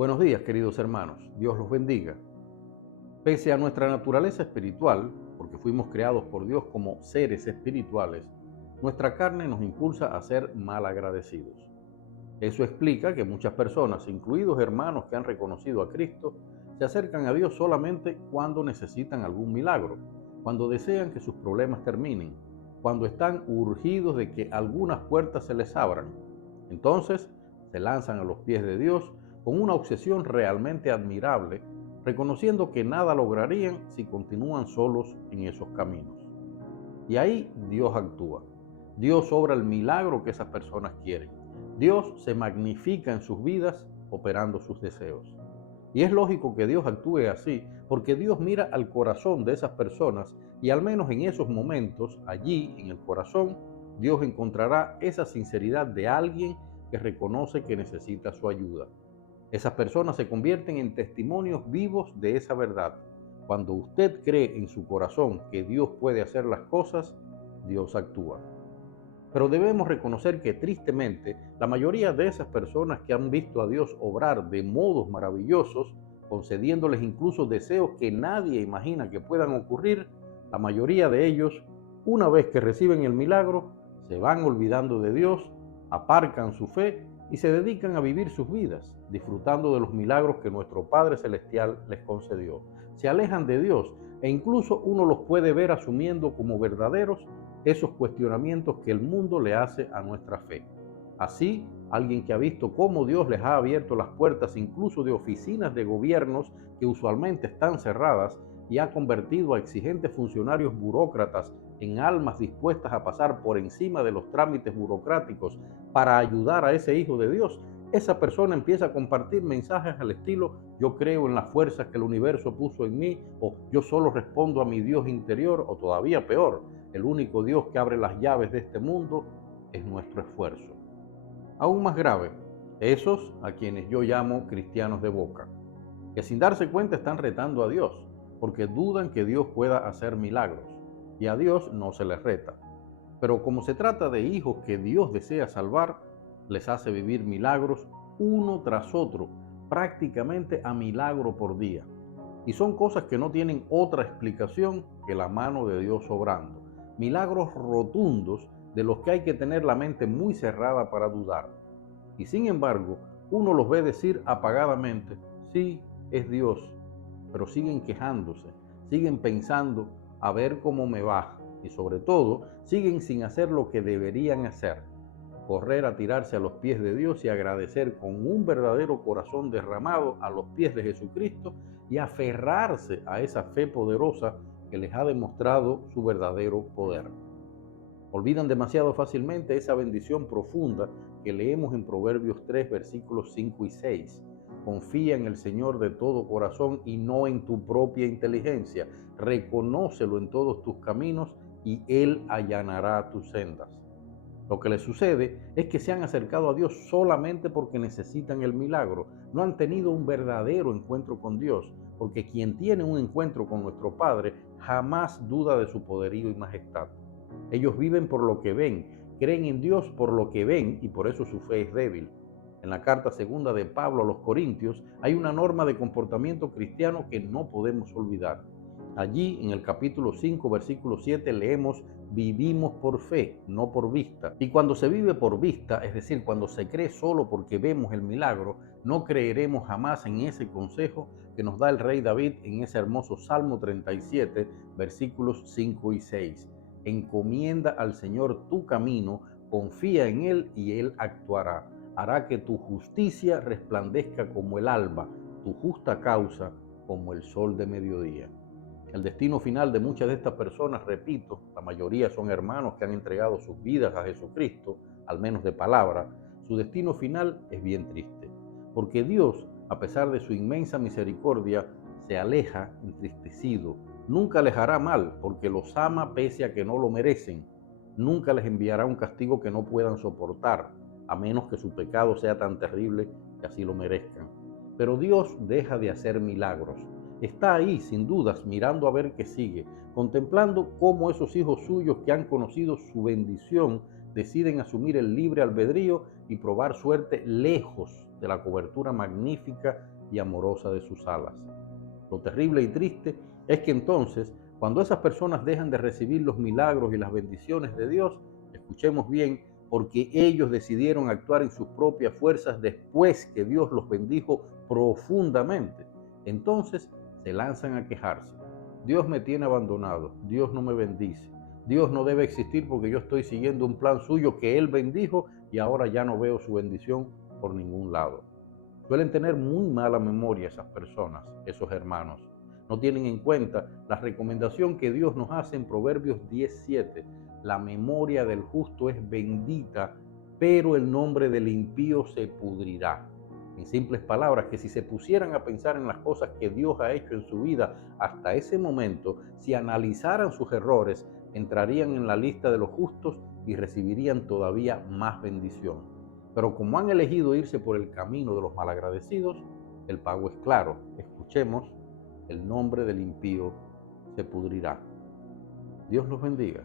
Buenos días, queridos hermanos. Dios los bendiga. Pese a nuestra naturaleza espiritual, porque fuimos creados por Dios como seres espirituales, nuestra carne nos impulsa a ser malagradecidos. Eso explica que muchas personas, incluidos hermanos que han reconocido a Cristo, se acercan a Dios solamente cuando necesitan algún milagro, cuando desean que sus problemas terminen, cuando están urgidos de que algunas puertas se les abran. Entonces, se lanzan a los pies de Dios con una obsesión realmente admirable, reconociendo que nada lograrían si continúan solos en esos caminos. Y ahí Dios actúa. Dios obra el milagro que esas personas quieren. Dios se magnifica en sus vidas operando sus deseos. Y es lógico que Dios actúe así, porque Dios mira al corazón de esas personas y al menos en esos momentos, allí en el corazón, Dios encontrará esa sinceridad de alguien que reconoce que necesita su ayuda. Esas personas se convierten en testimonios vivos de esa verdad. Cuando usted cree en su corazón que Dios puede hacer las cosas, Dios actúa. Pero debemos reconocer que tristemente la mayoría de esas personas que han visto a Dios obrar de modos maravillosos, concediéndoles incluso deseos que nadie imagina que puedan ocurrir, la mayoría de ellos, una vez que reciben el milagro, se van olvidando de Dios, aparcan su fe y se dedican a vivir sus vidas, disfrutando de los milagros que nuestro Padre Celestial les concedió. Se alejan de Dios e incluso uno los puede ver asumiendo como verdaderos esos cuestionamientos que el mundo le hace a nuestra fe. Así, alguien que ha visto cómo Dios les ha abierto las puertas incluso de oficinas de gobiernos que usualmente están cerradas y ha convertido a exigentes funcionarios burócratas en almas dispuestas a pasar por encima de los trámites burocráticos para ayudar a ese hijo de Dios, esa persona empieza a compartir mensajes al estilo: yo creo en las fuerzas que el universo puso en mí, o yo solo respondo a mi Dios interior, o todavía peor, el único Dios que abre las llaves de este mundo es nuestro esfuerzo. Aún más grave, esos a quienes yo llamo cristianos de boca, que sin darse cuenta están retando a Dios, porque dudan que Dios pueda hacer milagros, y a Dios no se les reta. Pero como se trata de hijos que Dios desea salvar, les hace vivir milagros uno tras otro, prácticamente a milagro por día. Y son cosas que no tienen otra explicación que la mano de Dios obrando. Milagros rotundos de los que hay que tener la mente muy cerrada para dudar. Y sin embargo, uno los ve decir apagadamente: sí, es Dios, pero siguen quejándose, siguen pensando a ver cómo me va, y sobre todo, siguen sin hacer lo que deberían hacer: correr a tirarse a los pies de Dios y agradecer con un verdadero corazón derramado a los pies de Jesucristo y aferrarse a esa fe poderosa que les ha demostrado su verdadero poder. Olvidan demasiado fácilmente esa bendición profunda que leemos en Proverbios 3, versículos 5 y 6. Confía en el Señor de todo corazón y no en tu propia inteligencia. Reconócelo en todos tus caminos y Él allanará tus sendas. Lo que les sucede es que se han acercado a Dios solamente porque necesitan el milagro. No han tenido un verdadero encuentro con Dios, porque quien tiene un encuentro con nuestro Padre jamás duda de su poderío y majestad. Ellos viven por lo que ven, creen en Dios por lo que ven y por eso su fe es débil. En la carta segunda de Pablo a los Corintios hay una norma de comportamiento cristiano que no podemos olvidar. Allí, en el capítulo 5, versículo 7, leemos: vivimos por fe, no por vista. Y cuando se vive por vista, es decir, cuando se cree solo porque vemos el milagro, no creeremos jamás en ese consejo que nos da el rey David en ese hermoso Salmo 37, versículos 5 y 6. Encomienda al Señor tu camino, confía en Él y Él actuará. Hará que tu justicia resplandezca como el alba, tu justa causa como el sol de mediodía. El destino final de muchas de estas personas, repito, la mayoría son hermanos que han entregado sus vidas a Jesucristo, al menos de palabra. Su destino final es bien triste, porque Dios, a pesar de su inmensa misericordia, se aleja entristecido. Nunca les hará mal, porque los ama pese a que no lo merecen. Nunca les enviará un castigo que no puedan soportar, a menos que su pecado sea tan terrible que así lo merezcan. Pero Dios deja de hacer milagros. Está ahí, sin dudas, mirando a ver qué sigue, contemplando cómo esos hijos suyos que han conocido su bendición deciden asumir el libre albedrío y probar suerte lejos de la cobertura magnífica y amorosa de sus alas. Lo terrible y triste es que entonces, cuando esas personas dejan de recibir los milagros y las bendiciones de Dios, escuchemos bien, porque ellos decidieron actuar en sus propias fuerzas después que Dios los bendijo profundamente, entonces se lanzan a quejarse. Dios me tiene abandonado, Dios no me bendice, Dios no debe existir porque yo estoy siguiendo un plan suyo que Él bendijo y ahora ya no veo su bendición por ningún lado. Suelen tener muy mala memoria esas personas, esos hermanos. No tienen en cuenta la recomendación que Dios nos hace en Proverbios 10:7. La memoria del justo es bendita, pero el nombre del impío se pudrirá. En simples palabras, que si se pusieran a pensar en las cosas que Dios ha hecho en su vida hasta ese momento, si analizaran sus errores, entrarían en la lista de los justos y recibirían todavía más bendición. Pero como han elegido irse por el camino de los malagradecidos, el pago es claro. Escuchemos, el nombre del impío se pudrirá. Dios los bendiga.